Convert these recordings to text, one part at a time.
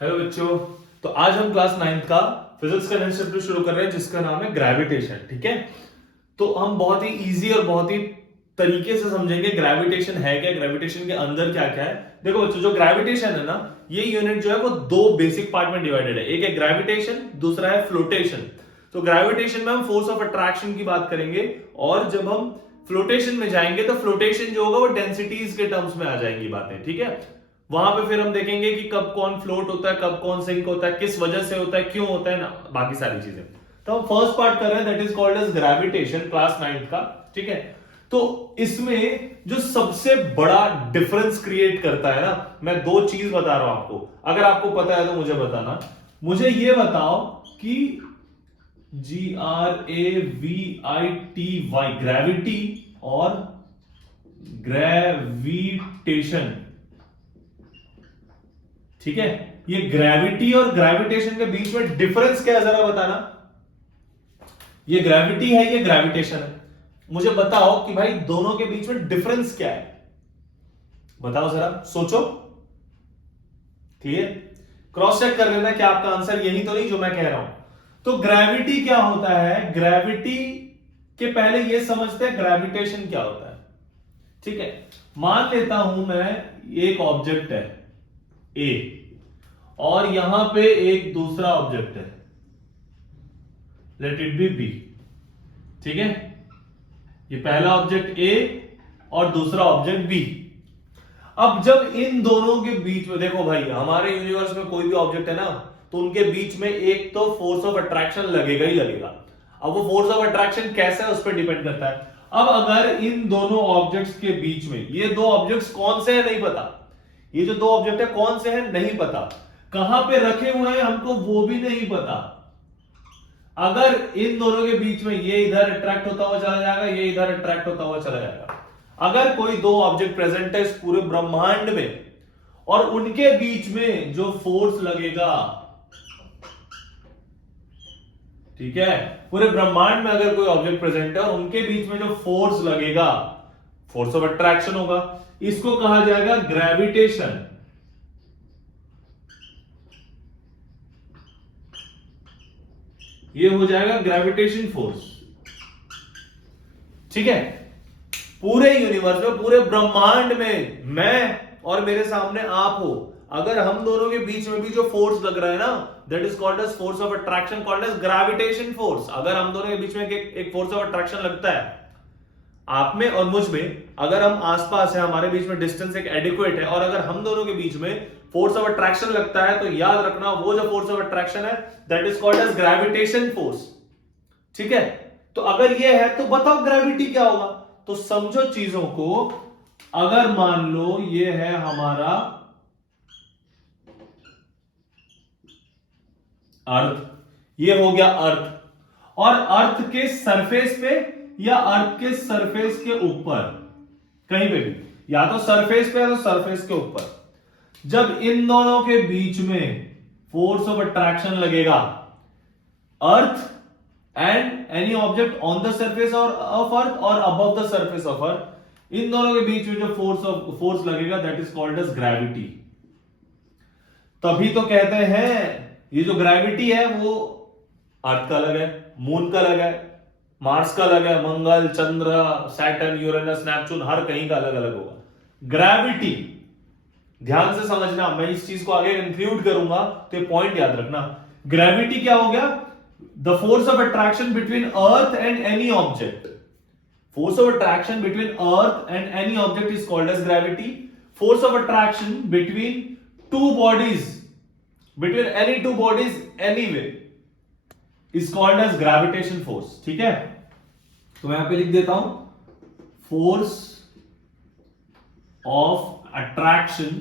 Hello बच्चों। तो आज हम क्लास 9th का फिजिक्स का नया चैप्टर शुरू कर रहे हैं जिसका नाम है ग्रेविटेशन। ठीक है, तो हम बहुत ही इजी और बहुत ही तरीके से समझेंगे ग्रेविटेशन है क्या, ग्रेविटेशन के अंदर क्या क्या है। देखो बच्चों, जो ग्रेविटेशन है ना, ये यूनिट जो है वो दो बेसिक पार्ट में डिवाइडेड है। एक है ग्रेविटेशन, दूसरा है फ्लोटेशन। तो ग्रेविटेशन में हम फोर्स ऑफ अट्रैक्शन की बात करेंगे, और जब हम फ्लोटेशन में जाएंगे तो फ्लोटेशन जो होगा वो डेंसिटीज के टर्म्स में आ जाएंगी बातें। ठीक है, वहां पे फिर हम देखेंगे कि कब कौन फ्लोट होता है, कब कौन सिंक होता है, किस वजह से होता है, क्यों होता है ना, बाकी सारी चीजें। तो हम फर्स्ट पार्ट कर रहे हैं, that is called as gravitation, class 9th का। ठीक है, तो इसमें जो सबसे बड़ा डिफरेंस क्रिएट करता है ना, मैं दो चीज बता रहा हूं आपको, अगर आपको पता है तो मुझे बताना। मुझे ये बताओ कि GRAVITY, ग्रेविटी और ग्रेविटेशन। ठीक है, ये ग्रेविटी और ग्रेविटेशन के बीच में डिफरेंस क्या है जरा बताना। ये ग्रेविटी है, ये ग्रेविटेशन है। मुझे बताओ कि भाई दोनों के बीच में डिफरेंस क्या है, बताओ जरा, सोचो। क्लियर? क्रॉस चेक कर लेना कि आपका आंसर यही तो नहीं जो मैं कह रहा हूं। तो ग्रेविटी क्या होता है, ग्रेविटी के पहले ये समझते हैं ग्रेविटेशन क्या होता है। ठीक है, मान लेता हूं मैं, एक ऑब्जेक्ट है ए और यहां पे एक दूसरा ऑब्जेक्ट है, लेट इट बी बी। ठीक है, ये पहला ऑब्जेक्ट ए और दूसरा ऑब्जेक्ट बी। अब जब इन दोनों के बीच में, देखो भाई हमारे यूनिवर्स में कोई भी ऑब्जेक्ट है ना, तो उनके बीच में एक तो फोर्स ऑफ अट्रैक्शन लगेगा ही लगेगा। अब वो फोर्स ऑफ अट्रैक्शन कैसा है उस पर डिपेंड करता है। अब अगर इन दोनों ऑब्जेक्ट्स के बीच में, ये दो ऑब्जेक्ट्स कौन से हैं नहीं पता, ये जो दो ऑब्जेक्ट है कौन से हैं नहीं पता, कहां पे रखे हुए हैं हमको वो भी नहीं पता। अगर इन दोनों के बीच में ये इधर अट्रैक्ट होता हुआ चला जाएगा, ये इधर अट्रैक्ट होता हुआ चला जाएगा। अगर कोई दो ऑब्जेक्ट प्रेजेंट है इस पूरे ब्रह्मांड में और उनके बीच में जो फोर्स लगेगा, ठीक है, पूरे ब्रह्मांड में अगर कोई ऑब्जेक्ट प्रेजेंट है और उनके बीच में जो फोर्स लगेगा, फोर्स ऑफ अट्रैक्शन होगा, इसको कहा जाएगा ग्रेविटेशन। ये हो जाएगा ग्रेविटेशन फोर्स। ठीक है, पूरे यूनिवर्स में, पूरे ब्रह्मांड में मैं और मेरे सामने आप हो, अगर हम दोनों के बीच में भी जो फोर्स लग रहा है ना, that is called as force of attraction, called as gravitation force. अगर हम दोनों के बीच में एक फोर्स ऑफ अट्रैक्शन लगता है, आप में और मुझ में, अगर हम आसपास है, हमारे बीच में डिस्टेंस एक एडिक्वेट है, और अगर हम दोनों के बीच में फोर्स ऑफ अट्रैक्शन लगता है, तो याद रखना वो जो फोर्स ऑफ अट्रैक्शन है that is called as gravitation force. ठीक है, तो अगर ये है तो बताओ ग्रेविटी क्या होगा। तो समझो चीजों को, अगर मान लो ये है हमारा अर्थ, ये हो गया अर्थ, और अर्थ के सरफेस पे या अर्थ के सरफेस के ऊपर, कहीं पे भी, या तो सरफेस पे या तो सरफेस के ऊपर, जब इन दोनों के बीच में फोर्स ऑफ अट्रैक्शन लगेगा, earth and any object on the surface of earth और above the surface of earth, इन दोनों के बीच में जो फोर्स लगेगा that is called as gravity. तभी तो कहते हैं ये जो ग्रेविटी है वो अर्थ का अलग है, मून का अलग है, मार्स का अलग है, मंगल, चंद्र, सैटर्न, यूरेनस, नेपच्यून, हर कहीं का अलग अलग होगा। ग्रेविटी, ध्यान से समझना, मैं इस चीज को आगे इंक्लूड करूंगा तो ये पॉइंट याद रखना। ग्रेविटी क्या हो गया, the force of attraction between earth and any object. Force of attraction between earth and any object is called as gravity. Force of attraction between two bodies, between any two bodies anyway, is called as gravitation force. ठीक है, तो मैं यहां पे लिख देता हूं, force of attraction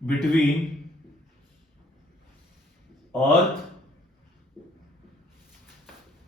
between earth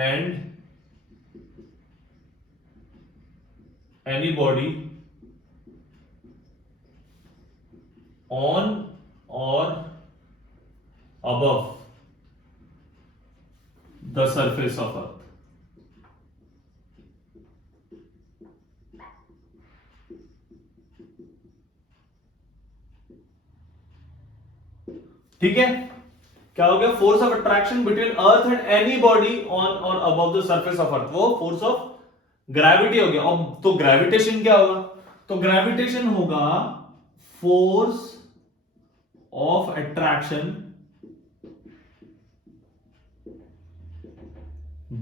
and any body on or above the surface of earth. ठीक है, क्या हो गया? Force of attraction between earth and any body on और above the surface of earth, वो फोर्स ऑफ ग्रेविटी हो गया। अब तो ग्रेविटेशन क्या होगा? तो ग्रेविटेशन होगा force of attraction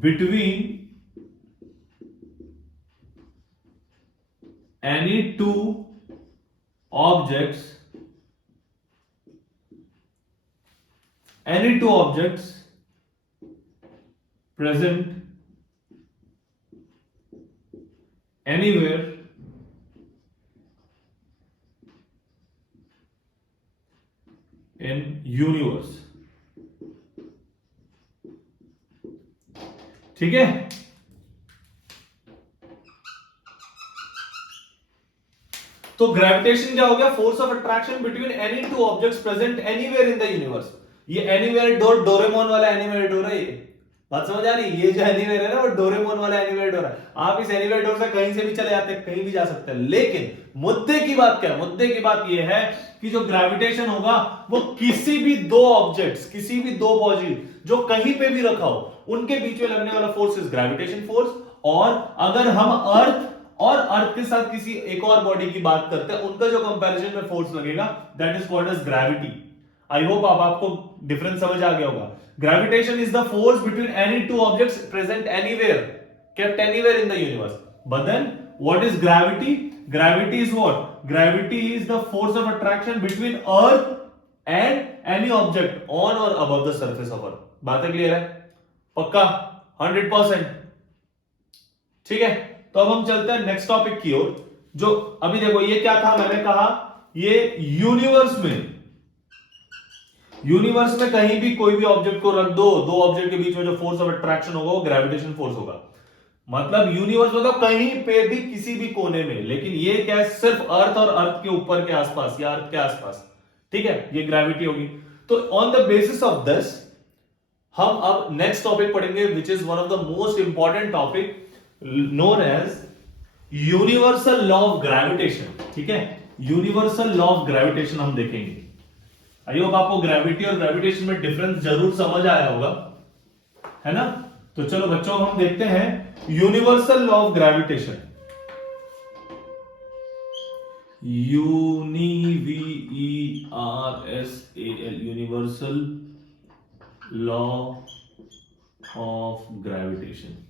between any two objects present anywhere in universe। ठीक है, तो ग्रेविटेशन क्या हो गया? Force of attraction between any two objects present anywhere in the universe. ये एनीवेयर डोर डोरेमोन वाला एनीवेयर डोर है। ये बात समझ आ रही है? ये जो एनीवेयर है ना, वो डोरेमोन वाला एनीवेयर डोर है। आप इस एनीवेयर डोर से कहीं से भी चले जाते हैं, कहीं भी जा सकते हैं। लेकिन मुद्दे की बात क्या है? मुद्दे की बात यह है कि जो ग्रेविटेशन होगा वो किसी भी दो ऑब्जेक्ट्स, किसी भी दो बॉडी जो कहीं पे भी रखा हो, उनके बीच में लगने वाला फोर्स इज ग्रेविटेशन फोर्स। और अगर हम अर्थ और अर्थ के साथ किसी एक और बॉडी की बात करते हैं, उनका जो कंपैरिजन में फोर्स लगेगा, that is called as gravity. I hope आपको डिफरेंस समझ आ गया होगा। Gravitation is the force between any two objects present anywhere, kept anywhere in the universe. But then what is gravity? Gravity is what? Gravity is the force of attraction between earth and any object on और above the surface of earth. बात clear है? पक्का 100%? ठीक है, तो अब हम चलते हैं नेक्स्ट टॉपिक की ओर। जो अभी देखो, ये क्या था? मैंने कहा ये यूनिवर्स में कहीं भी कोई भी ऑब्जेक्ट को रख दो, दो ऑब्जेक्ट के बीच में जो फोर्स ऑफ अट्रैक्शन होगा वो ग्रेविटेशन फोर्स होगा। मतलब यूनिवर्स होगा कहीं पे भी, किसी भी कोने में। लेकिन ये क्या है? सिर्फ अर्थ और अर्थ के ऊपर के आसपास या अर्थ के आसपास। ठीक है, ये ग्रेविटी होगी। तो on the basis of this हम अब नेक्स्ट टॉपिक पढ़ेंगे, which is one of the most important topic known as universal law of gravitation. ठीक है, यूनिवर्सल लॉ ऑफ ग्रेविटेशन हम देखेंगे। आई होप आपको ग्रेविटी और ग्रेविटेशन में डिफरेंस जरूर समझ आया होगा, है ना? तो चलो बच्चों, हम देखते हैं universal law of gravitation. Universal law of gravitation.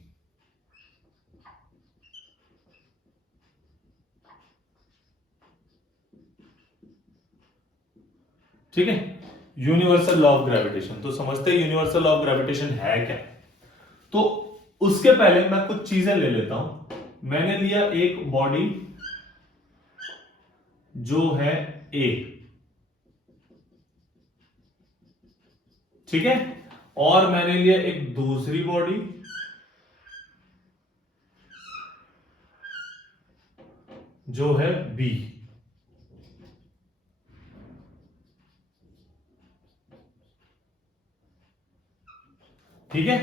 ठीक है, यूनिवर्सल लॉ ऑफ ग्रेविटेशन। तो समझते हैं यूनिवर्सल लॉ ऑफ ग्रेविटेशन है क्या। तो उसके पहले मैं कुछ चीजें ले लेता हूं। मैंने लिया एक बॉडी जो है ए, ठीक है, और मैंने लिया एक दूसरी बॉडी जो है बी। ठीक है,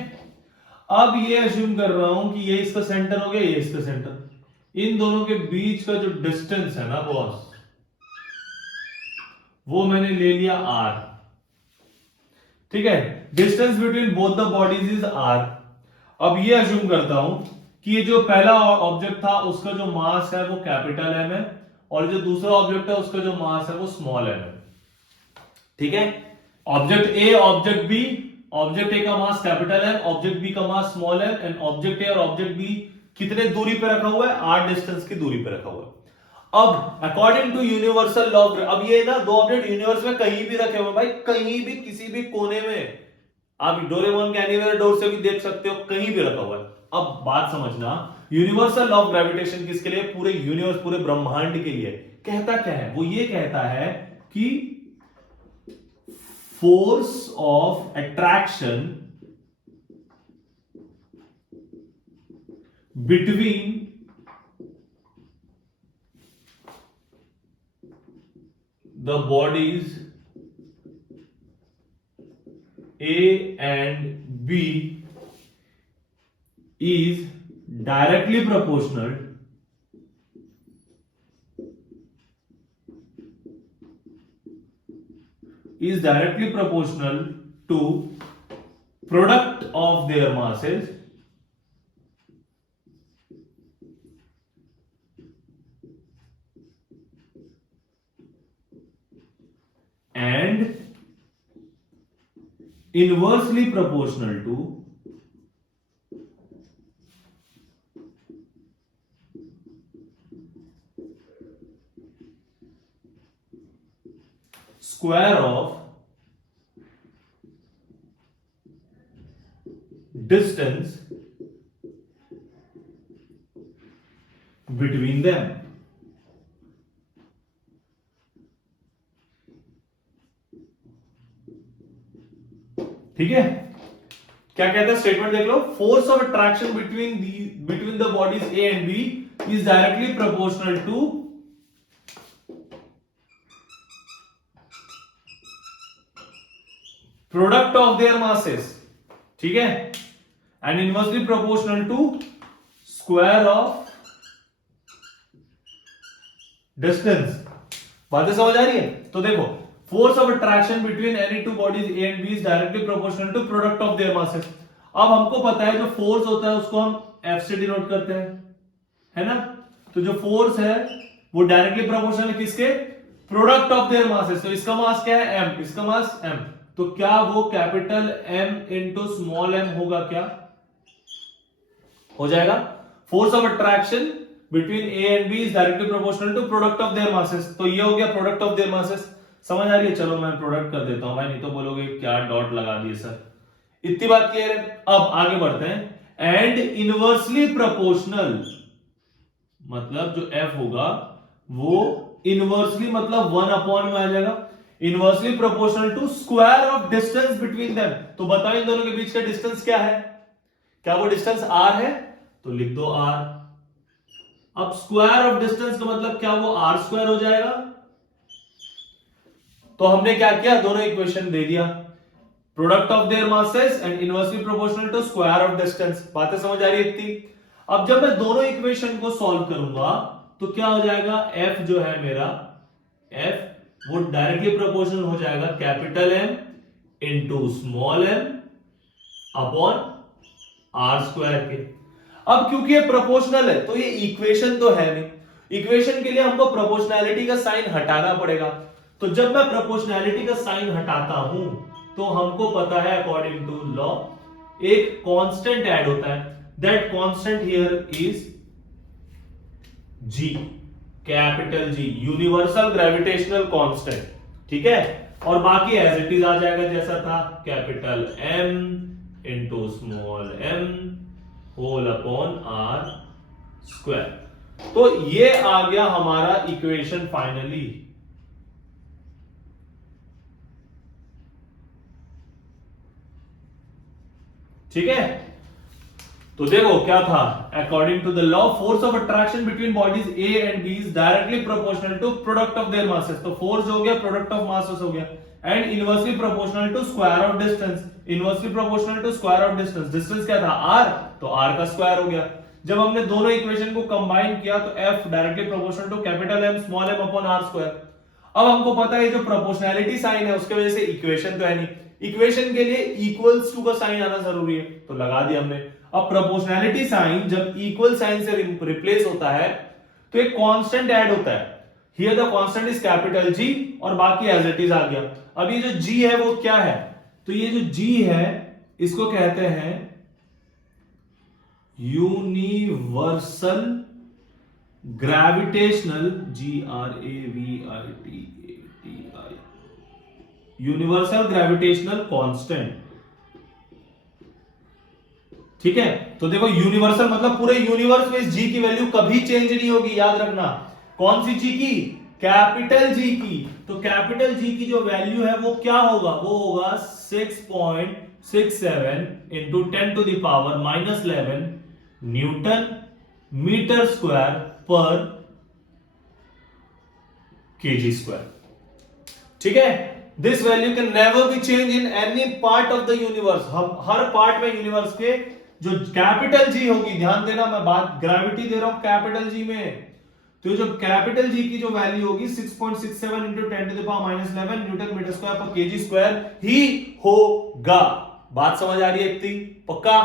अब ये अज्यूम कर रहा हूं कि ये इसका सेंटर हो गया, ये इसका सेंटर। इन दोनों के बीच का जो डिस्टेंस है ना बॉस, वो मैंने ले लिया आर। ठीक है, distance between both the bodies is R. अब ये अज्यूम करता हूं कि ये जो पहला ऑब्जेक्ट था उसका जो मास है वो कैपिटल एम है, और जो दूसरा ऑब्जेक्ट है उसका जो मास है वो स्मॉल एम है। ठीक है, object A, object B, object A का मास कैपिटल है, ऑब्जेक्ट बी का मास स्मॉल है, एंड ऑब्जेक्ट ए और ऑब्जेक्ट बी कितने दूरी पे रखा हुआ है? आर डिस्टेंस की दूरी पे रखा हुआ है। अब अकॉर्डिंग टू यूनिवर्सल लॉ, अब ये ना दो ऑब्जेक्ट यूनिवर्स में कहीं भी रखे हुए भाई, कहीं भी किसी भी कोने में, आप डोरेमोन के एनीवेयर डोर से भी देख सकते हो, कहीं भी रखा हुआ है। अब बात समझना, यूनिवर्सल लॉ ऑफ ग्रेविटेशन किसके लिए? पूरे यूनिवर्स, पूरे ब्रह्मांड के लिए। कहता क्या है? वो ये कहता है कि force of attraction between the bodies A and B is directly proportional is directly proportional to product of their masses and inversely proportional to square of distance between them. ठीक है, क्या कहता है स्टेटमेंट देख लो, force of attraction between the bodies A and B is directly proportional to product of their masses, ठीक है, and inversely proportional to square of distance. बातें समझ आ रही है? तो देखो, force of attraction between any two bodies A and B is directly proportional to product of their masses. अब हमको पता है जो फोर्स होता है उसको हम एफ से डिनोट करते हैं, है ना? तो जो फोर्स है वो डायरेक्टली प्रोपोर्शनल है किसके? Product of their masses. तो इसका मास क्या है? एम, इसका मास एम। तो क्या वो capital M into small M होगा? क्या हो जाएगा? Force of attraction between A and B is directly proportional to product of their masses. तो ये हो गया प्रोडक्ट ऑफ देयर मासेस। समझ आ रही है? चलो मैं प्रोडक्ट कर देता हूं भाई, नहीं तो बोलोगे क्या डॉट लगा दिए सर। इतनी बात क्लियर है? अब आगे बढ़ते हैं। एंड इनवर्सली प्रोपोर्शनल मतलब जो एफ होगा वो इनवर्सली मतलब 1 अपॉन में आ जाएगा, inversely proportional to square of distance between them. तो बताओ इन दोनों के बीच का डिस्टेंस क्या है? क्या वो डिस्टेंस आर है? तो लिख दो आर। अब स्क्वायर ऑफ डिस्टेंस का मतलब क्या वो आर स्क्वायर हो जाएगा? तो हमने क्या किया? दोनों इक्वेशन दे दिया, product of their masses and inversely proportional to square of distance. बातें समझ आ रही है इतनी? अब जब मैं दोनों इक्वेशन को सॉल्व करूंगा तो क्या हो जाएगा? एफ जो है मेरा, एफ वो डायरेक्टली प्रोपोर्शनल हो जाएगा capital M into small M upon R square के। अब क्योंकि ये प्रोपोर्शनल है तो ये इक्वेशन तो है नहीं, इक्वेशन के लिए हमको प्रोपोर्शनैलिटी का साइन हटाना पड़ेगा। तो जब मैं प्रोपोर्शनैलिटी का साइन हटाता हूं तो हमको पता है अकॉर्डिंग टू लॉ एक कांस्टेंट ऐड होता है, that constant here is G, capital G, universal gravitational constant, ठीक है। और बाकी एज इट इज आ जाएगा जैसा था, capital M into small M whole upon R square. तो ये आ गया हमारा इक्वेशन फाइनली। ठीक है, तो देखो क्या था, according to the law force of attraction between bodies A and B is directly proportional to product of their masses. तो फोर्स हो गया प्रोडक्ट ऑफ मासेस हो गया, and inversely proportional to square of distance, inversely proportional to square of distance. Distance क्या था? Are, तो are का square हो गया। जब हमने दोनों इक्वेशन को कंबाइन किया तो F directly proportional to capital M small M upon R square. अब हमको पता है जो प्रोपोर्शनैलिटी साइन है उसके वजह से इक्वेशन तो है नहीं, इक्वेशन के लिए इक्वल्स टू का साइन आना जरूरी है, तो लगा दिया हमने। अब प्रोपोर्शनैलिटी साइन जब इक्वल साइन से रिप्लेस होता है तो एक कांस्टेंट ऐड होता है, here the constant is capital G और बाकी एज इट इज आ गया। अब ये जो जी है वो क्या है? तो ये जो जी है इसको कहते हैं universal gravitational, GRAVITATI, universal gravitational constant. ठीक है, तो देखो यूनिवर्सल मतलब पूरे यूनिवर्स में इस जी की वैल्यू कभी चेंज नहीं होगी, याद रखना। कौन सी जी की? कैपिटल जी की। तो कैपिटल जी की जो वैल्यू है वो क्या होगा? वो होगा 6.67 into 10 to the power -11 newton metre square पर केजी स्क्वायर। ठीक है, this value can never be change in any part of the universe. हम हर पार्ट में यूनिवर्स के जो कैपिटल जी होगी, ध्यान देना मैं बात ग्रेविटी दे रहा हूं कैपिटल जी में, तो जो कैपिटल जी की जो वैल्यू होगी 6.67 इंटू 10⁻11 न्यूटन मीटर स्क्वायर पर केजी स्क्वायर ही होगा। बात समझ आ रही है इतनी पक्का?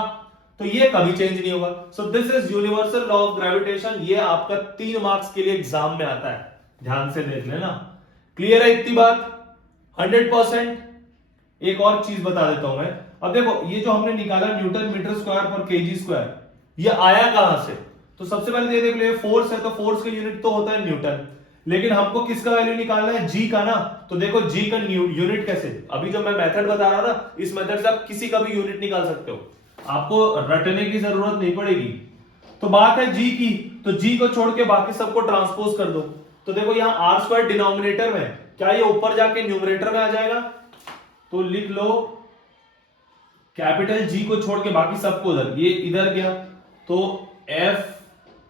तो ये कभी चेंज नहीं होगा। So this is universal law of gravitation. ये आपका 3 मार्क्स के लिए एग्जाम में आता है, ध्यान से देख लेना। क्लियर है इतनी बात? 100%। एक और चीज बता देता हूं मैं। अब देखो ये जो हमने निकाला न्यूटन मीटर स्क्वायर पर केजी स्क्वायर, ये आया कहां से? तो सबसे पहले ये देख लो, फोर्स है तो फोर्स का यूनिट तो होता है न्यूटन, लेकिन हमको किसका वैल्यू निकालना है? जी का ना। तो देखो जी का यूनिट कैसे, अभी जो मैं मेथड बता रहा ना, इस मेथड से आप किसी का भी यूनिट निकाल सकते हो, आपको रटने की जरूरत नहीं पड़ेगी। तो बात है जी की, तो जी को छोड़ के बाकी सबको ट्रांसपोज कर दो। तो देखो यहां आर स्क्वायर डिनोमिनेटर में, क्या ये ऊपर जाके न्यूमरेटर में आ जाएगा? तो लिख लो कैपिटल जी को छोड़ के बाकी सबको उधर, ये इधर गया तो एफ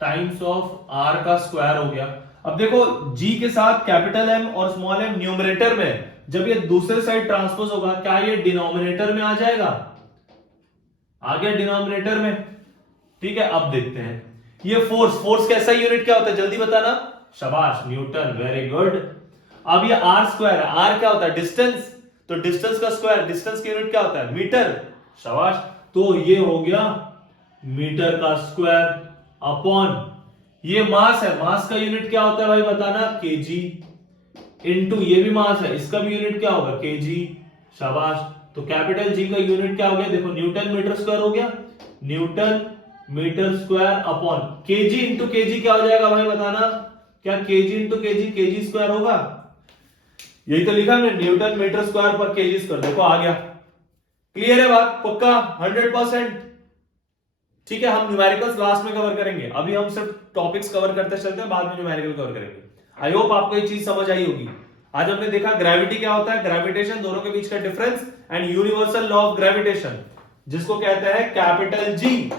टाइम्स ऑफ आर का स्क्वायर हो गया। अब देखो जी के साथ कैपिटल एम और स्मॉल एम न्यूमरेटर में, जब ये दूसरे साइड ट्रांसपोज होगा क्या ये डिनोमिनेटर में आ जाएगा? आ गया डिनोमिनेटर में। ठीक है, अब देखते हैं ये फोर्स का ऐसा यूनिट क्या होता है, जल्दी बताना। शाबाश, न्यूटन, वेरी गुड। अब ये आर स्क्वायर, आर क्या होता है? डिस्टेंस, तो डिस्टेंस का स्क्वायर, डिस्टेंस की यूनिट क्या होता है? मीटर। शाबाश, तो ये हो गया मीटर का स्क्वायर अपॉन ये मास है, मास का यूनिट क्या होता है भाई बताना? केजी। इनटू ये भी मास है, इसका भी यूनिट क्या होगा? केजी। शाबाश, तो कैपिटल जी का यूनिट क्या हो गया? देखो न्यूटन मीटर स्क्वायर हो गया, newton metre square upon KG into KG क्या हो जाएगा भाई बताना? क्या KG into KG KG square होगा? यही तो लिखा हमने, न्यूटन मीटर स्क्वायर पर केजी स्क्वायर। देखो आ गया। क्लियर है बात? पक्का 100%। ठीक है, हम न्यूमेरिकल्स लास्ट में कवर करेंगे, अभी हम सिर्फ टॉपिक्स कवर करते चलते हैं, बाद में न्यूमेरिकल कवर करेंगे। आई होप आपको ये चीज समझ आई होगी। आज हमने देखा ग्रेविटी क्या होता है, ग्रेविटेशन, दोनों के बीच का difference, and universal law of gravitation जिसको कहते हैं कैपिटल जी।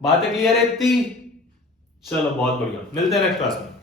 बातें क्लियर है इतनी? चलो बहुत बढ़िया, मिलते हैं नेक्स्ट क्लास में।